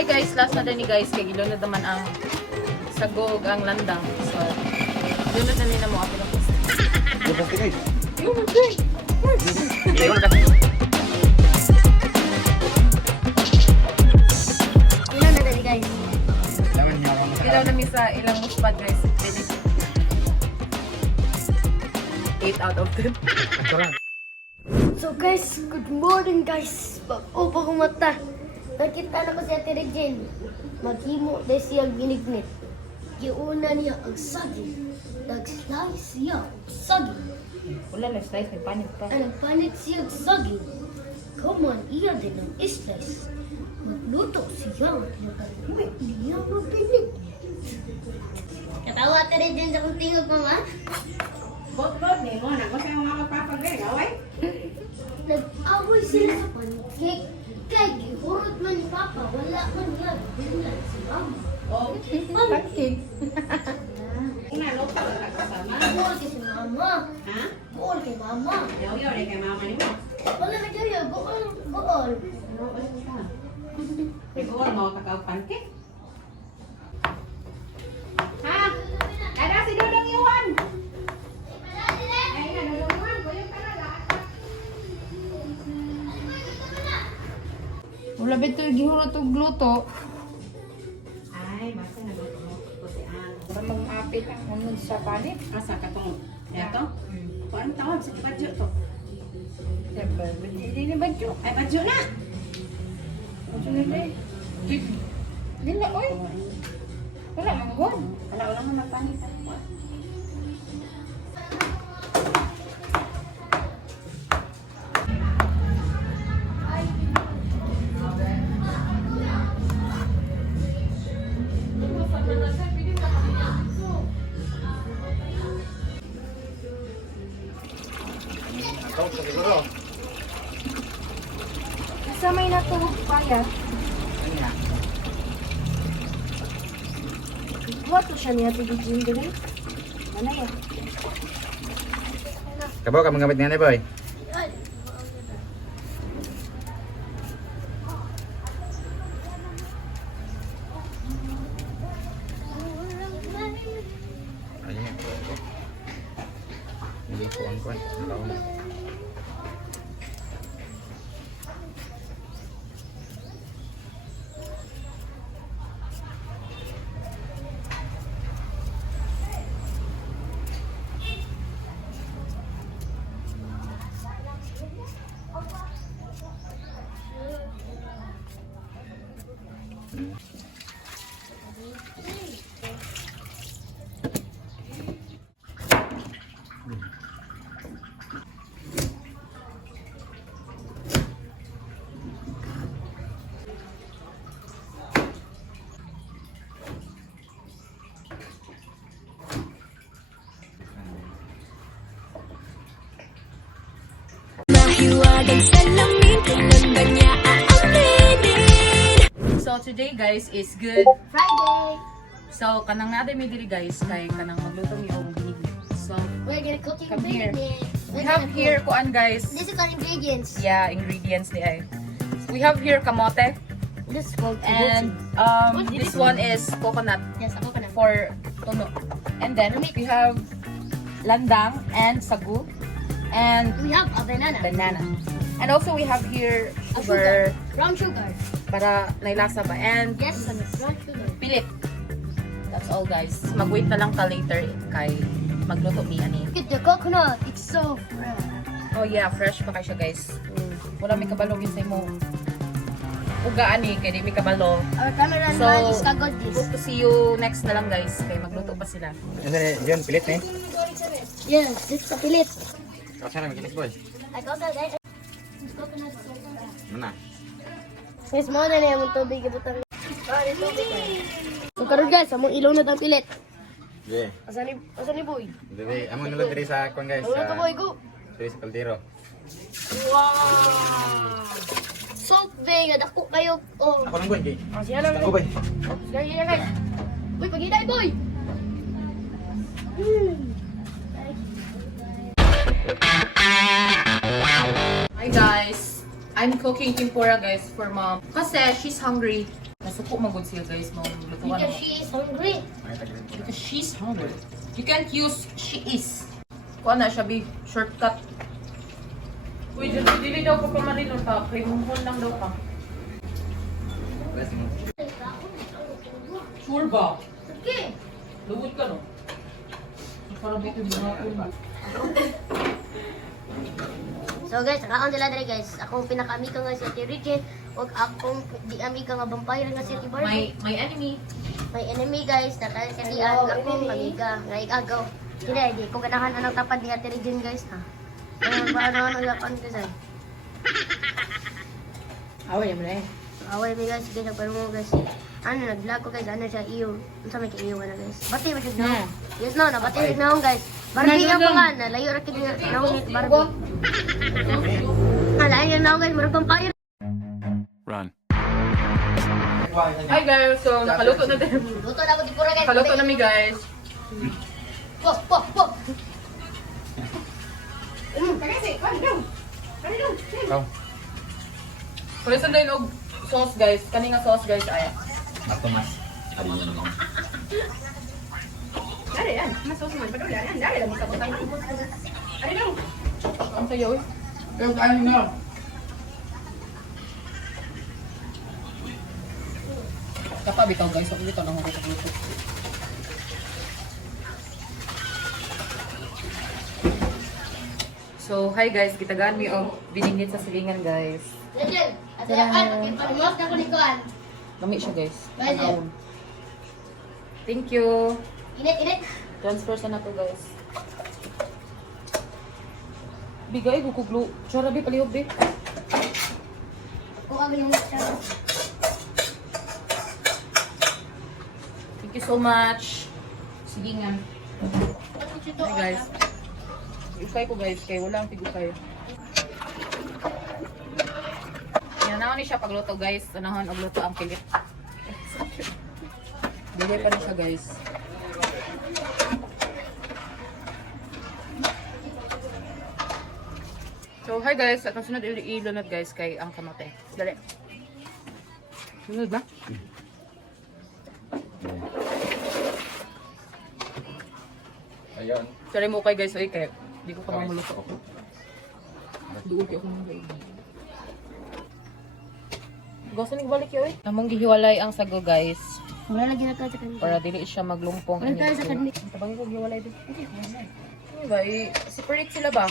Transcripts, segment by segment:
Okay guys, last na din ni guys. Kaya gilunod naman ang sagog ang landang. So, gilunod na nila mo ako ng gusto. Basta guys. Ilan na dali guys? Ilaw na sa ilang muspad guys. 8 out of 10. So guys, good morning guys. Pag-upa ko mata. Nakita na ko si Ate Regine. Maghimo dahil siya ginignit. Giuna niya ang sagi. Nag-slice siya ang sagi. Wala na slice, may panit pa. Ang panit siya ang sagi. Come on, iya din ang slice. Magluto siya. Nagkalimit niya mapinig. Katawa Ate Regine sa kong tingog mama. Bot-bot, di mo na. Gusto yung mga magpapagay, away? Nag-away sila sa pancake. Kaya gihurot man ni Papa, wala man niya. Bilan si Mama. O, Pancake. inalok ka lang kasama. Buol kay si Mama. Ha? Buol kay Mama. Yaw-yaw, di kay mama ni mo. Wala na kaya, buol. Buol. Ano, ano ka? Ikaw, mga kakao-pancake? Ha? Ada si Dudong Iwan! Ay, na, Dudong Iwan, kuya ka na, lahat. Wala ba ito gihurot og gluto? Ay, basta nagpupusian. Para mag-apit ang unod sa panit. Asa ka tong, yato? Kuan tawag sa badyo to. Siyempre, hindi ni Badyo. Ay, badyo na! Badyo na day. Dila, oy. Wala, manggod. Wala mo magpanit. Ang sa siguro. Sa may natulog payat. Ano nga? Wato siya niya Ate Regine din. Ano yan? Kabaw ka magamit nga na boy. Ayan. Hindi ko ang kuwan. So today guys is good. Friday! So kanang natin may diri guys kay kanang magluto mi og binigni. So We're gonna cook it. Come here. we have here kuan guys. This is our ingredients. Yeah, ingredients ni ay. We have here kamote This is called and this one is coconut Yes, ako ka na. for tuno. And then we have landang and sagu and We have a banana. banana. And also we have here A sugar Brown sugar. para nailasa ba. And Yes, brown sugar. pilit. That's all guys. Mag-wait na lang ka later kay magluto mi ani. Look at the coconut. It's so fresh. Oh yeah, fresh pa kay siya guys. Wala may kabalo yun sa imo. Ugaan ni kay di may kabalo. Our cameraman So, is kagod this. Hope to see you next na lang guys. Kay magluto pa sila. Ano na yun? Pilit eh? Yes, it's a pilit. Kasi na magilis boy. I got that. Coconut so fresh. Ano na? Guys, mo na niya mong tubig ibutang. So karon guys, among ilaw na tang pilit. Yeah. Asa ni boy? Dili, amo nulod diri sa kuwan guys. Ano to boy go? Diri sa kaldero. Wow! Salt bay, dako kayo. Oh. Ako lang boy. Kay. Siya lang. Ako boy. Sige guys. Boy, paghiday boy. Hi guys. I'm cooking tempura guys for mom. Kasi she's hungry. Suko magod siya guys, mga lutuan. Because she is hungry. Because she's hungry. You can't use she is. Kuha na siya, be shortcut. Uy, dili daw ko pa marino ta. Primuhon lang daw ka. Sure ba? Okay. Lugod ka no? Parang bito di mga So guys, nakaon sila dali guys. Akong pinaka-amiga nga si Ate Regine. Huwag akong di-amiga nga vampire nga si Ate Barbie. my enemy. May enemy guys, nakaya si Tian. Akong amiga. Nga igagaw. Hindi, kung ganahan anong tapad ni Ate Regine guys ha. Ano yakan guys ay. Away mo na eh. Away mi guys, sige pero mo guys. Ano nag-vlog ko guys, ano siya iyo. Ano sa may kaiyo na guys. Bati ba siya na? Yes no, nabati siya na guys. Barbie ang pangan, nalayo ra kid naong ni Barbie. Alayo na guys, murag vampire. Run. Hi guys, so nakaluto na din. Luto na ako di pura guys. Nakaluto na mi guys. Po. Tagasi, kani daw. Kani daw. Ikaw. Palisan din og sauce guys. Kani nga sauce guys ay. Matumas. Ari niya naman. Dari yan. Masos man paduli yan. Dari lang sa butang. Kani daw. Ang sayo eh. Pero kain na. Kapa bitaw guys, ako bitaw lang ako luto. So, hi guys, kitagaan mi og biningit sa silingan guys. Legend. Ate An, ipalimos na ko ni Kuan. Lami siya guys. Bye, Jen. Tanawon. Thank you. Init. Transfer sa na to guys. Bigay ko kuglo. Tsara bi palihog bi. Kung ang yung siya. Thank you so much. Sige nga. Hi guys. Ukay ko guys, kay wala ang tigukay. Yanawon ni siya pagluto guys. Tanahon og luto ang pilit. Dili pa na siya guys. So hi guys, atong sunod ilunod guys kay ang kamote. Dali. Sunod ba? Ayun. Sorry mo kay guys, ay kay di ko pa mamuluto ako. Duol kay ako ng guys. Gusto ni balik yun eh. Namong gihiwalay ang sago guys Wala lagi na tayo sa kanila. para dili siya maglumpong. Wala tayo sa kanila. Tabang ko gihiwalay din. Ano ba? Separate sila ba?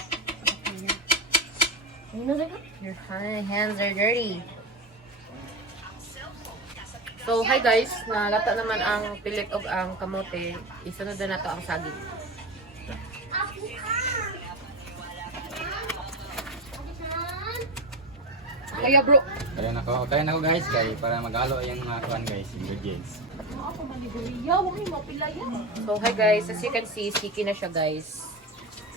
Ano na sa'yo? Your hands are dirty. So, hi guys. Nalata naman ang pilit og ang kamote. Isunod na nato ang saging. Kaya bro. Kaya na ko guys, kay para magalo yung mga kuan guys, ingredients. So, hi guys. As you can see, sticky na siya guys.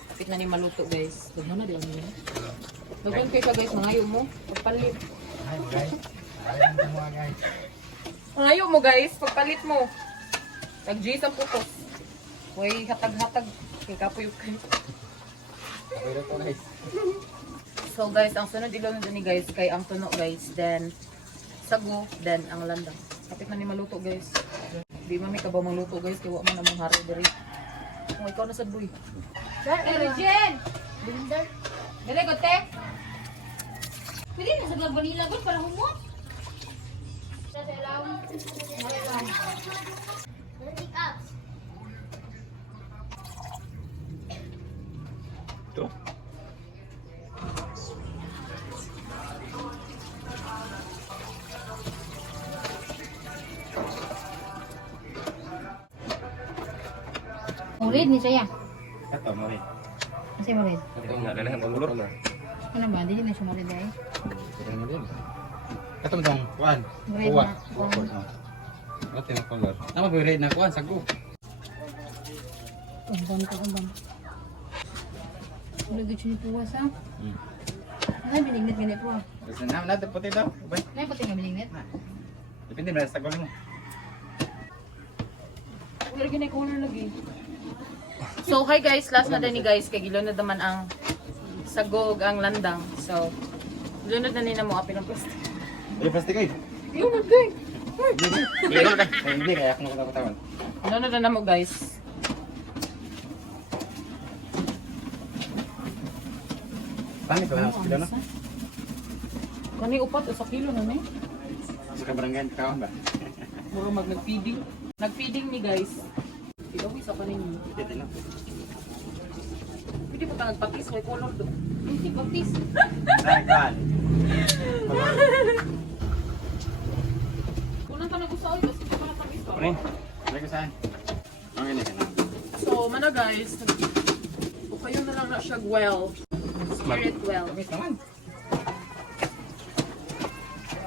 Kapit na ni maluto guys. Daghan na din niya. Daghan kayo siya guys. Mangayo mo. Pagpalit. Hi guys. Ayun na mga guys. Mangayo mo guys. Pagpalit mo. Tag-G sa putos. Huwag hatag-hatag. Kaya kapuyok kayo. Pero to guys. So guys, ang sunod ilunod ni guys kay ang tuno guys, then sago, then ang landang. Kapit na ni maluto guys. Di mami ka ba maluto guys, kaya wala man namang hari diri. Oh, ikaw na sad boy. Jen. Binder. Dali ko te. Pwede na sa vanilla gud para humot. Sa ilaw. Pick up. To. Murid ni saya. Ito mo rin. Kasi murid. Ito nga lang ang ulur na. Ano ba? Dili na siya murid ay. Ito mo din. Ito mo dong kuan. Red Kuwan. na. Ito yung color. Nama ba red na kuan sago. Umbang ka umbang. Lagi siya puwas ha. Ay binignit ganit po. Kasi na puti daw. Bay. Nay pati nga binignit. Depende ba sa color mo. Wala ginay color lagi. So hi guys, last na din ni guys kay gilunod naman ang sagog ang landang. So lunod na ni na mo apil ang plastic. Eh plastic ay. Yun na guys. Hindi, kaya ako nakatawa. Ano na mo guys? Paano ko na sa kilo na? Kani upat sa kilo na ni. Sa kabarangay, kawan ba? Muro nagfeeding. Nagfeeding ni guys. Ilawi sa kanin. Dito na. Pwede pa ka nagpatis, may color do. Hindi patis. Nagkan. Kunang ka nag-usaw, kasi ka pala patis pa. Rin. Lagi saan? Ang ini ka na. So, mana guys, o kayo na lang na siya well. Spirit well. Tamis naman.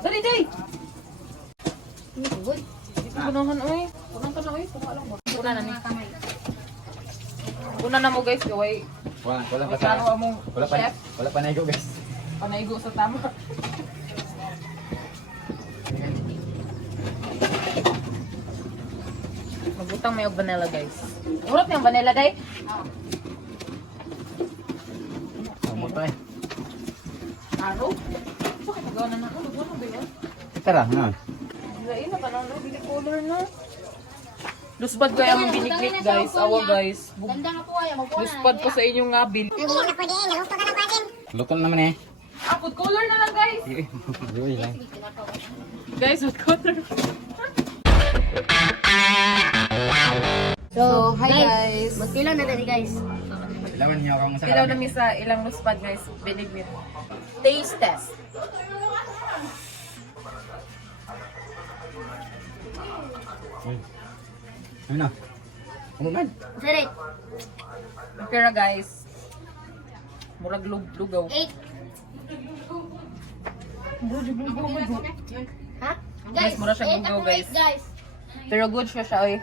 Dali, day! Good. Ito gunahan, oy. Kunang ka na, oy. Kuha lang ba? Kuna na ni. Kuna na mo guys, gaway. Wala pa May sa... klaro among chef. Wala pa na ikaw guys. Panaigo sa tama. Magbutang may og vanilla guys. Urot yung vanilla day? Ang tayo. Aro? Bakit nagawa na ako? Nagawa na ba yun? Tara, na. Lain na parang bili color na. Lusbad ko yung binignit guys. Awa guys. Ganda nga po ay mo po. Luspad ko sa inyong nga bil. Luto naman eh. Ah, food color na lang guys. Yun lang. Guys, food color. So, hi guys. Magkailan na tadi guys. Ilawan niyo akong sa Ilaw na mi sa ilang luspad guys. Binignit. Taste test. Ano na? Umuman. Sorry. Okay ra guys. Murag lugaw. 8. Ha? Guys, mura siya eight lugaw ako guys. rate, guys. Pero good siya siya oy.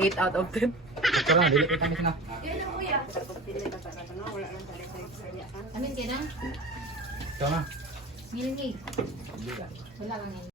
8 out of 10. Ito lang, dili ko tamis na. Amin ka na? Ito na. Milky. Wala lang yan.